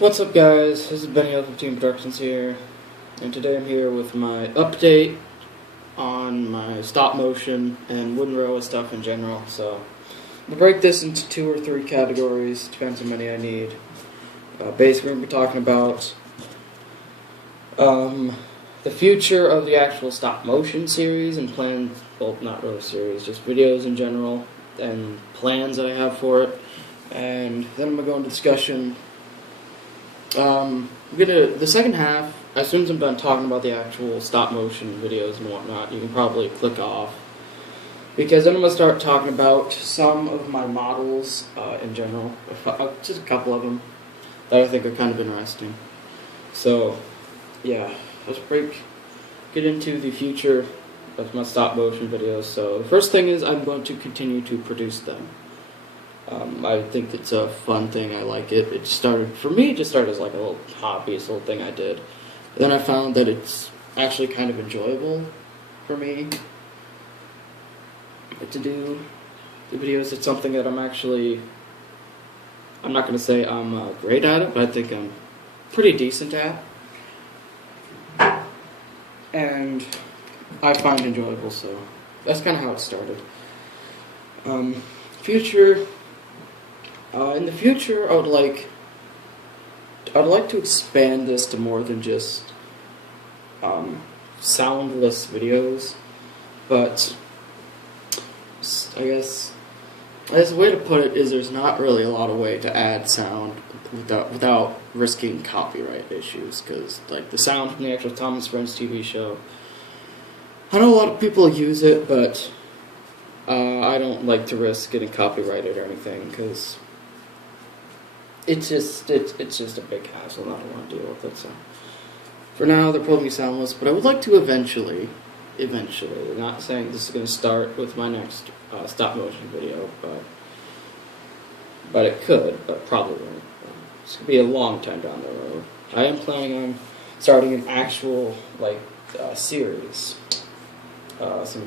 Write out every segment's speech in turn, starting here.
What's up, guys? This is Benny of Team Productions here, and today I'm here with my update on my stop motion and wooden row stuff in general. So we'll break this into 2 or 3 categories, depends how many I need. Basically, we're going to be talking about the future of the actual stop motion series and plans. Well, not really series, just videos in general and plans that I have for it. And then I'm going to go into discussion. The second half, as soon as I'm done talking about the actual stop motion videos and whatnot, you can probably click off, because then I'm going to start talking about some of my models in general, just a couple of them that I think are kind of interesting. So yeah, let's get into the future of my stop motion videos. So the first thing is I'm going to continue to produce them. I think it's a fun thing. I like it. It started as like a little hobbyist little thing I did. Then I found that it's actually kind of enjoyable for me to do the videos. It's something that I'm not going to say I'm great at it, but I think I'm pretty decent at. And I find enjoyable, so that's kind of how it started. In the future, I would like to expand this to more than just soundless videos, but I guess the way to put it is there's not really a lot of way to add sound without risking copyright issues, because like the sound from the actual Thomas Friends TV show, I know a lot of people use it, but I don't like to risk getting copyrighted or anything, because it's just a big hassle, and I don't want to deal with it. So for now, they're probably soundless, but I would like to eventually, not saying this is going to start with my next stop motion video, but it could, but probably won't. It's going to be a long time down the road. I am planning on starting an actual series. So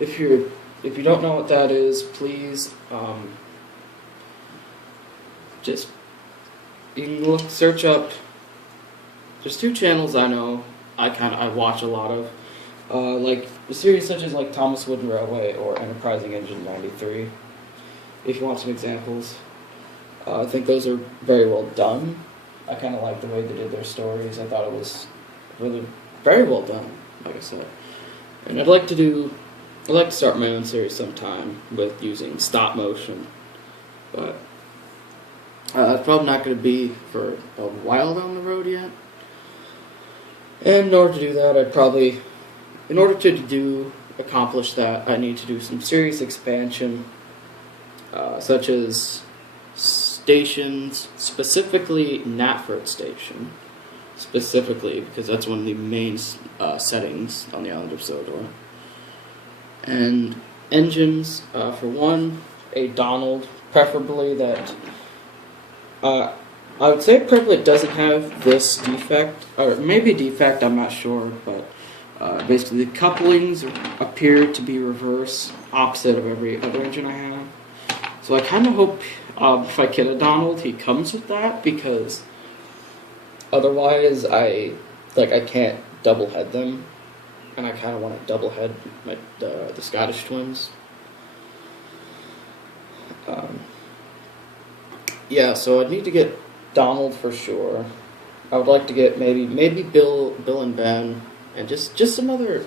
if you don't know what that is, please you can search up. There's 2 channels I know I watch a lot of, like the series such as like Thomas Wooden Railway or Enterprising Engine 93. If you want some examples, I think those are very well done. I kind of like the way they did their stories. I thought it was really very well done, like I said. And I'd like to start my own series sometime with using stop motion, but it's probably not going to be for a while down the road yet. And in order to do that, in order to accomplish that, I need to do some serious expansion, such as stations, specifically Knapford Station, specifically because that's one of the main settings on the island of Sodor. And engines, for one, a Donald, preferably that. I would say preferably it doesn't have this defect, or maybe a defect, I'm not sure, but basically the couplings appear to be reverse, opposite of every other engine I have. So I kind of hope if I get a Donald, he comes with that, because otherwise I can't double head them, and I kind of want to double head the Scottish twins. Yeah, so I'd need to get Donald for sure. I would like to get maybe Bill and Ben, and just some other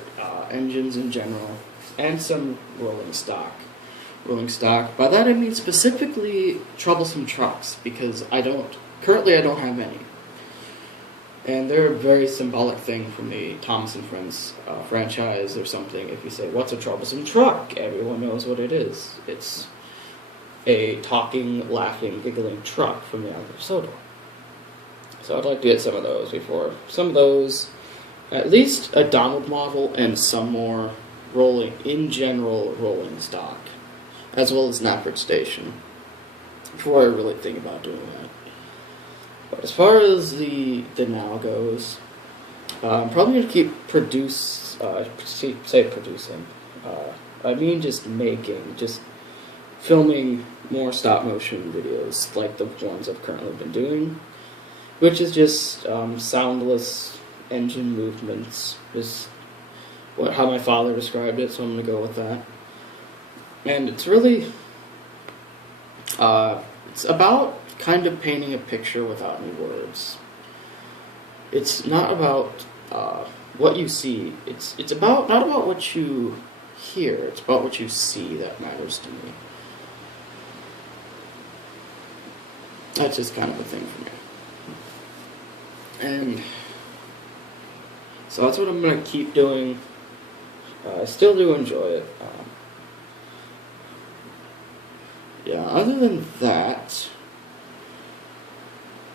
engines in general, and some rolling stock. By that I mean specifically troublesome trucks, because currently I don't have any. And they're a very symbolic thing from the Thomas and Friends franchise or something. If you say, what's a troublesome truck? Everyone knows what it is. It's a talking, laughing, giggling truck from the island of Sodor. So I'd like to get some of those at least a Donald model, and some more rolling stock, as well as Knapford Station, before I really think about doing that. But as far as the now goes, I'm probably going to keep producing. I mean just filming more stop motion videos like the ones I've currently been doing. which is just soundless engine movements. Just how my father described it, so I'm going to go with that. And it's really, it's about kind of painting a picture without any words. It's not about what you see. It's about not about what you hear. It's about what you see that matters to me. That's just kind of a thing for me. And so that's what I'm going to keep doing. I still do enjoy it. Yeah, other than that,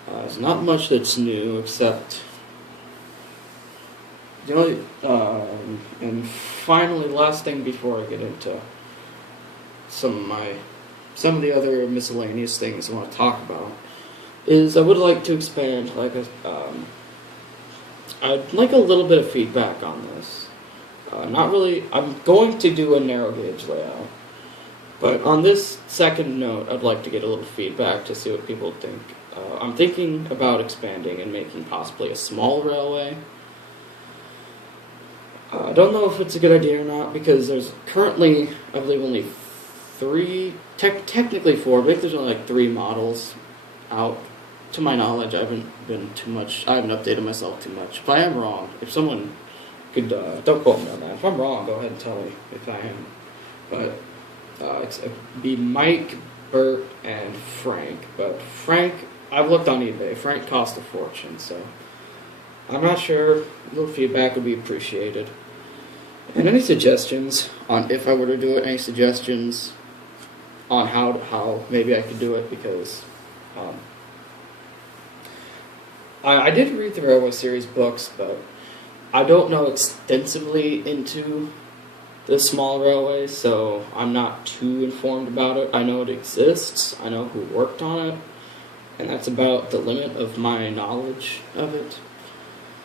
there's not much that's new except the only, and finally, last thing before I get into some of the other miscellaneous things I want to talk about is I would like to expand, I'd like a little bit of feedback on this. Not really, I'm going to do a narrow gauge layout, but on this second note, I'd like to get a little feedback to see what people think. I'm thinking about expanding and making possibly a small railway. I don't know if it's a good idea or not, because there's currently, I believe, only technically four, but I think there's only like 3 models out. To my knowledge, I haven't updated myself too much. If I am wrong, if someone could, don't quote me on that. If I'm wrong, go ahead and tell me if I am. But it'd be Mike, Bert, and Frank. But Frank, I've looked on eBay. Frank cost a fortune, so I'm not sure. A little feedback would be appreciated. And any suggestions on if I were to do it, any suggestions on how maybe I could do it, because I did read the Railway Series books, but I don't know extensively into the small railways, so I'm not too informed about it. I know it exists, I know who worked on it, and that's about the limit of my knowledge of it.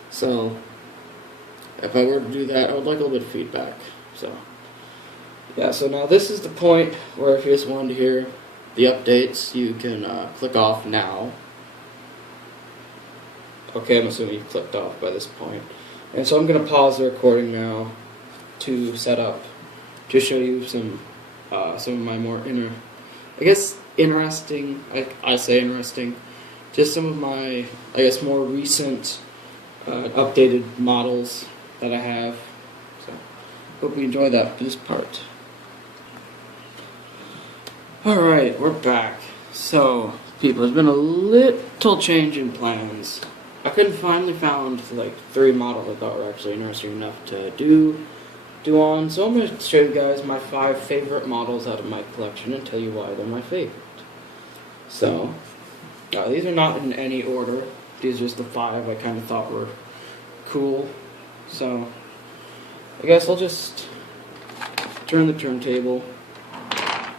So if I were to do that, I would like a little bit of feedback. So yeah, so now this is the point where if you just wanted to hear the updates, you can click off now. Okay, I'm assuming you've clicked off by this point. And so I'm going to pause the recording now to set up, to show you some of my more interesting, I say interesting, just some of my, more recent updated models that I have. So, hope you enjoy this part. Alright, we're back. So, people, there's been a little change in plans. I finally found 3 models I thought were actually interesting enough to do on. So I'm going to show you guys my 5 favorite models out of my collection and tell you why they're my favorite. So, these are not in any order. These are just the 5 I kind of thought were cool. So, I guess I'll just turn the turntable,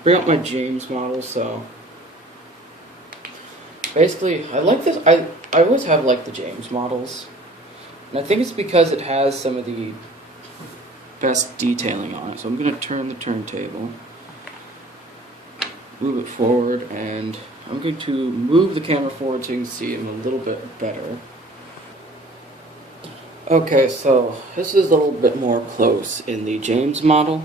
bring up my James model. So, basically, I like this. I always have liked the James models, and I think it's because it has some of the best detailing on it. So I'm going to turn the turntable, move it forward, and I'm going to move the camera forward so you can see him a little bit better. Okay, so this is a little bit more close in the James model,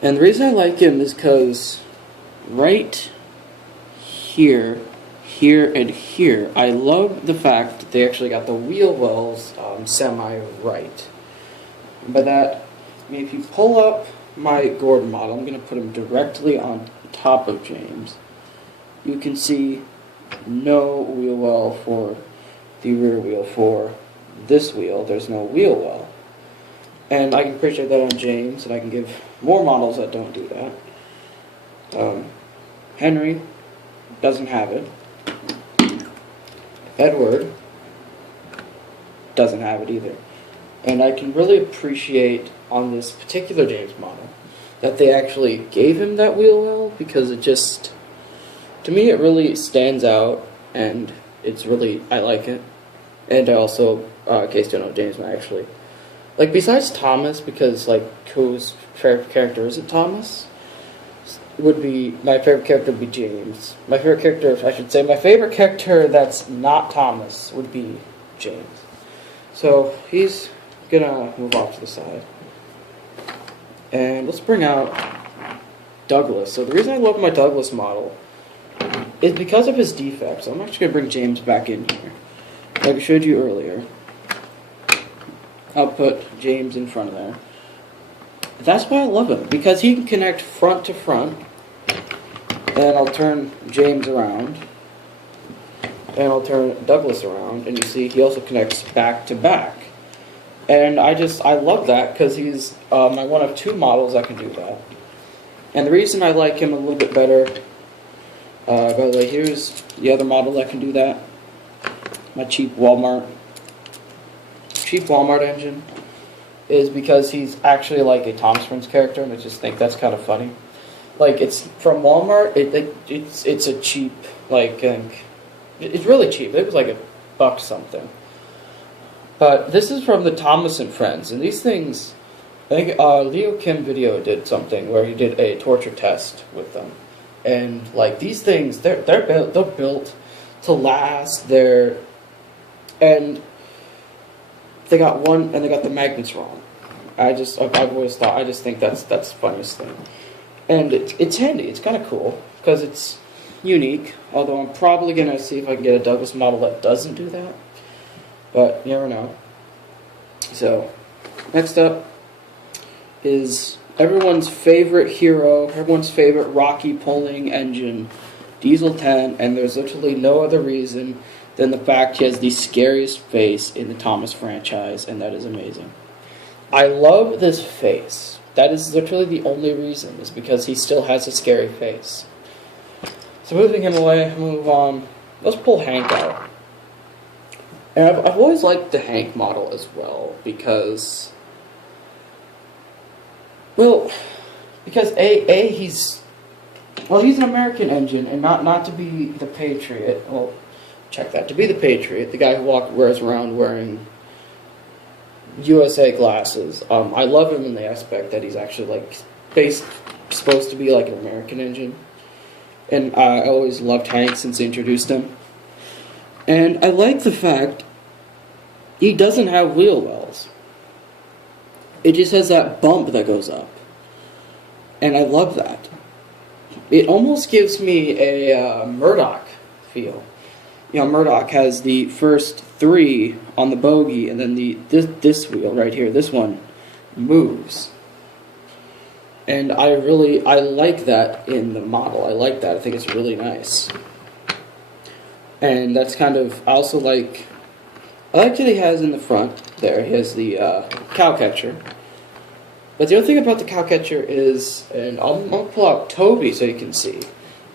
and the reason I like him is because right here, and here, I love the fact that they actually got the wheel wells semi-right. And by that, if you pull up my Gordon model, I'm going to put him directly on top of James. You can see no wheel well for the rear wheel. For this wheel, there's no wheel well. And I can appreciate that on James, and I can give more models that don't do that. Henry doesn't have it. Edward doesn't have it either. And I can really appreciate on this particular James model that they actually gave him that wheel well, because it just, to me, it really stands out, and it's really, I like it. And I also, in case you don't know, James, I actually, besides Thomas, because, whose character isn't Thomas, would be my favorite character would be James. My favorite character, I should say, my favorite character that's not Thomas would be James. So he's gonna move off to the side, and let's bring out Douglas. So the reason I love my Douglas model is because of his defects. I'm actually gonna bring James back in here, like I showed you earlier. I'll put James in front of there. That's why I love him, because he can connect front to front. And I'll turn James around, and I'll turn Douglas around, and you see he also connects back to back. And I love that, because he's my one of two models that can do that. And the reason I like him a little bit better, by the way, here's the other model that can do that. My cheap Walmart engine, is because he's actually like a Thomas Friends character, and I just think that's kind of funny. Like, it's from Walmart. It's a cheap, like, it's really cheap. It was like $1 something. But this is from the Thomas and Friends, and these things, I think Leo Kim Video did something where he did a torture test with them, and like these things, they're built to last. And they got the magnets wrong. I've always thought, I just think that's the funniest thing. And it's handy. It's kind of cool because it's unique. Although I'm probably gonna see if I can get a Douglas model that doesn't do that. But you never know. So next up is everyone's favorite hero, everyone's favorite Rocky pulling engine, Diesel 10, and there's literally no other reason than the fact he has the scariest face in the Thomas franchise, and that is amazing. I love this face. That is literally the only reason, is because he still has a scary face. So moving him away, move on. Let's pull Hank out. And I've always liked the Hank model as well, because he's an American engine, and not to be the Patriot. Well, check that. To be the Patriot, the guy who wears around wearing USA glasses. I love him in the aspect that he's actually like supposed to be like an American engine, and I always loved Hank since they introduced him. And I like the fact he doesn't have wheel wells. It just has that bump that goes up, and I love that. It almost gives me a Murdoch feel. You know, Murdoch has the first 3 on the bogie, and then this wheel right here, this one, moves. And I like that in the model. I like that. I think it's really nice. And that's kind of, I like that he has in the front there, he has the cow catcher. But the other thing about the cow catcher is, and I'll pull out Toby so you can see.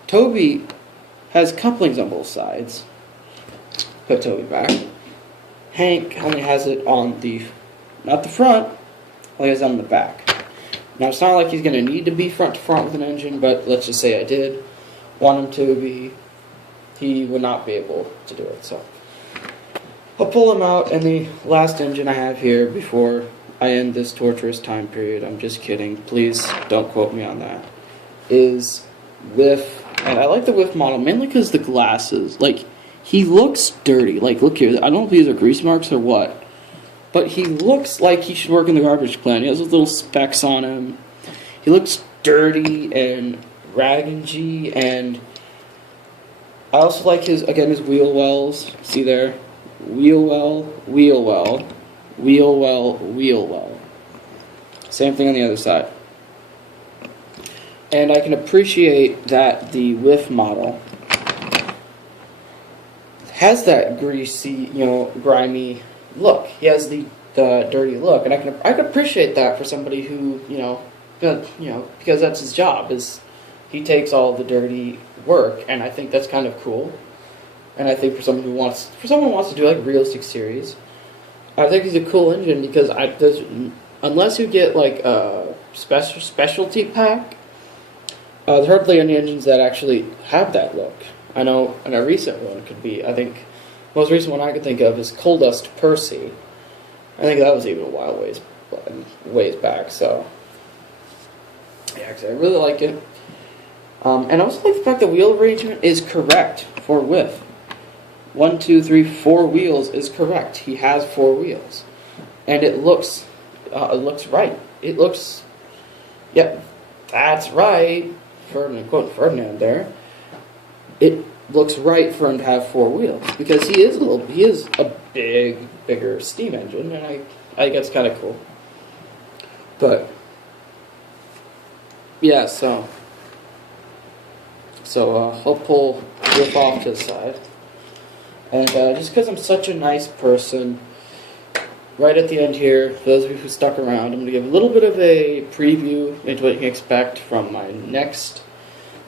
Toby has couplings on both sides. Put Toby back. Hank only has it on not the front, only has it on the back. Now it's not like he's going to need to be front to front with an engine, but let's just say I did want him to be, he would not be able to do it. So I'll pull him out, and the last engine I have here before I end this torturous time period, I'm just kidding, please don't quote me on that, is Whiff. And I like the Whiff model mainly because the glasses, like, he looks dirty. Like, look here, I don't know if these are grease marks or what, but he looks like he should work in the garbage can. He has those little specks on him. He looks dirty and raggy, and I also like his wheel wells. See there? Wheel well, wheel well, wheel well, wheel well. Same thing on the other side. And I can appreciate that the Whiff model has that greasy, grimy look. He has the dirty look, and I can appreciate that for somebody who, because that's his job, is he takes all the dirty work, and I think that's kind of cool. And I think for someone who wants to do like a realistic series, I think he's a cool engine because unless you get like a specialty pack, there are hardly any engines that actually have that look. I know, and a recent one could be, I think, the most recent one I could think of is Coal Dust Percy. I think that was even a while ways back, so yeah, 'cause I really like it. And I also like the fact that wheel arrangement is correct for width. 1, 2, 3, 4 wheels is correct. He has 4 wheels, and it looks right. It looks, yep, that's right. Ferdinand, quote Ferdinand there. It looks right for him to have 4 wheels because he is a bigger steam engine, and I think that's kind of cool. But yeah, so I'll pull Riff off to the side. And just because I'm such a nice person, right at the end here, for those of you who stuck around, I'm going to give a little bit of a preview into what you can expect from my next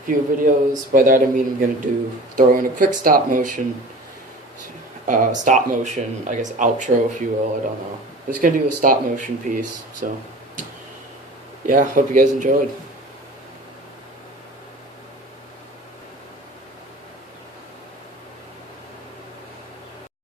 few videos. By that I mean I'm going to throw in a quick stop motion, I guess outro if you will, I don't know. Just going to do a stop motion piece, so yeah, hope you guys enjoyed.